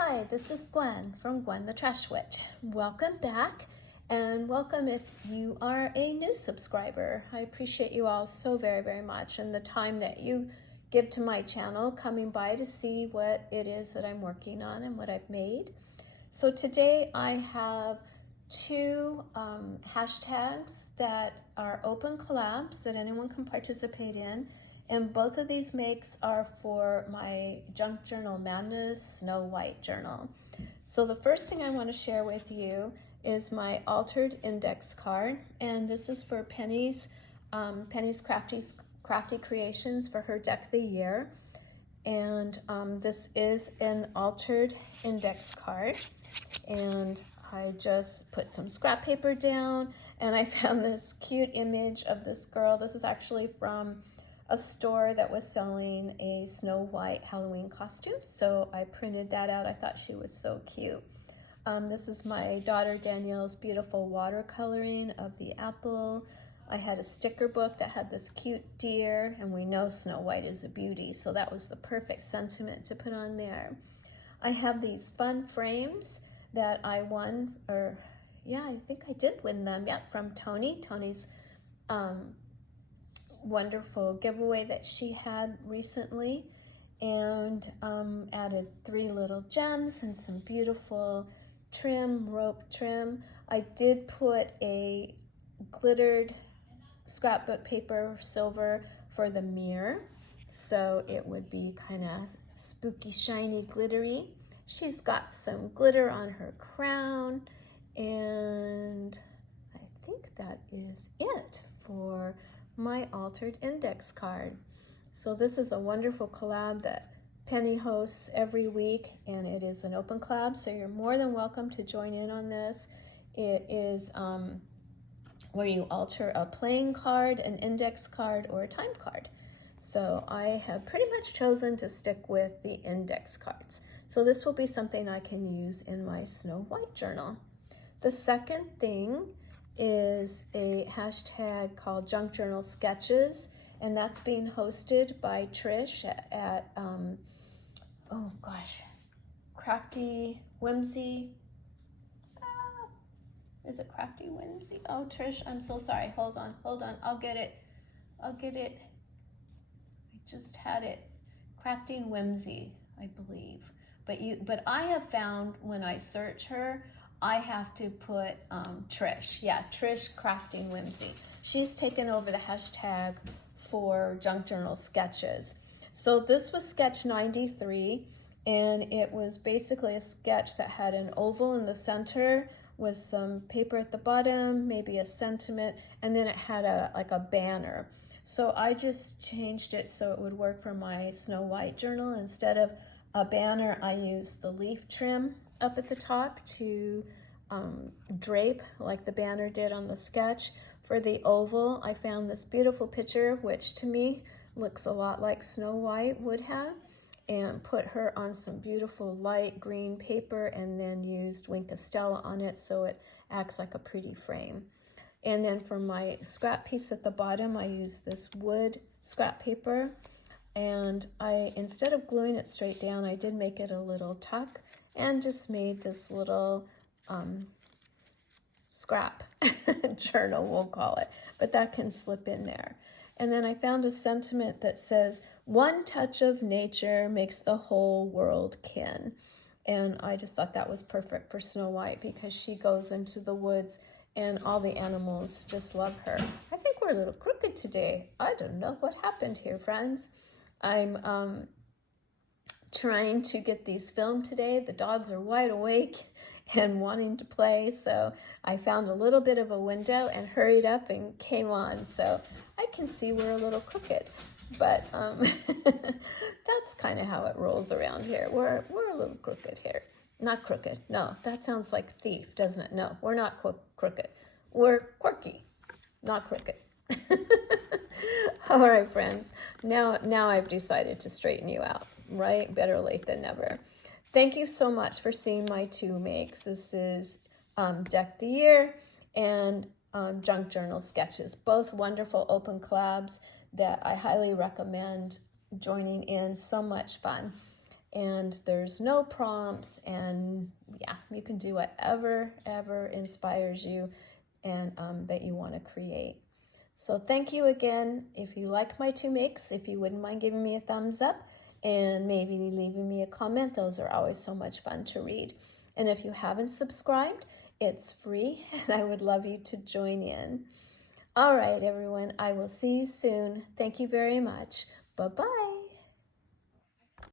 Hi, this is Gwen from Gwen the Trash Witch. Welcome back, and welcome if you are a new subscriber. I appreciate you all so very, very much, and the time that you give to my channel, coming by to see what it is that I'm working on and what I've made. So today I have two hashtags that are open collabs that anyone can participate in. And both of these makes are for my Junk Journal Madness Snow White journal. So the first thing I want to share with you is my altered index card. And this is for Penny's Crafty Creations for her deck of the year. And this is an altered index card. And I just put some scrap paper down and I found this cute image of this girl. This is actually from a store that was selling a Snow White Halloween costume. So I printed that out. I thought she was so cute. This is my daughter Danielle's beautiful watercoloring of the apple. I had a sticker book that had this cute deer, and we know Snow White is a beauty, so that was the perfect sentiment to put on there. I have these fun frames that I won, or yeah, I think I did win them, from Tony. Tony's wonderful giveaway that she had recently, and added 3 little gems and some beautiful rope trim. I did put a glittered scrapbook paper silver for the mirror, so it would be kind of spooky, shiny, glittery. She's got some glitter on her crown, and I think that is it for my altered index card. So this is a wonderful collab that Penny hosts every week, and it is an open collab, so you're more than welcome to join in on this. It is where you alter a playing card, an index card, or a time card. So I have pretty much chosen to stick with the index cards. So this will be something I can use in my Snow White journal. The second thing is a hashtag called Junk Journal Sketches, and that's being hosted by Trish at oh gosh, Crafty Whimsy. Is it Crafty Whimsy? Oh, Trish, I'm so sorry. Hold on. I'll get it. I just had it. Crafting Whimsy, I believe. But I have found when I search her, I have to put Trish. Yeah, Trish Crafting Whimsy. She's taken over the hashtag for Junk Journal Sketches. So this was sketch 93, and it was basically a sketch that had an oval in the center with some paper at the bottom, maybe a sentiment, and then it had like a banner. So I just changed it so it would work for my Snow White journal. Instead of a banner, I used the leaf trim up at the top to drape like the banner did on the sketch. For the oval, I found this beautiful picture, which to me looks a lot like Snow White would have, and put her on some beautiful light green paper, and then used Wink of Stella on it so it acts like a pretty frame. And then for my scrap piece at the bottom, I used this wood scrap paper, and instead of gluing it straight down, I did make it a little tuck and just made this little scrap journal, we'll call it, but that can slip in there. And then I found a sentiment that says, "One touch of nature makes the whole world kin." And I just thought that was perfect for Snow White because she goes into the woods and all the animals just love her. I think we're a little crooked today. I don't know what happened here, friends. I'm trying to get these filmed today. The dogs are wide awake and wanting to play, so I found a little bit of a window and hurried up and came on. So I can see we're a little crooked, but that's kind of how it rolls around here. We're a little crooked here. Not crooked. No, that sounds like thief, doesn't it? No, we're not crooked. We're quirky, not crooked. All right, friends. Now I've decided to straighten you out, right? Better late than never. Thank you so much for seeing my 2 makes. This is Deck of the Year and Junk Journal Sketches. Both wonderful open collabs that I highly recommend joining in. So much fun. and there's no prompts, and yeah, you can do whatever ever inspires you and that you want to create. So thank you again. If you like my 2 mix, if you wouldn't mind giving me a thumbs up and maybe leaving me a comment, those are always so much fun to read. And if you haven't subscribed, it's free, and I would love you to join in. All right, everyone, I will see you soon. Thank you very much. Bye-bye.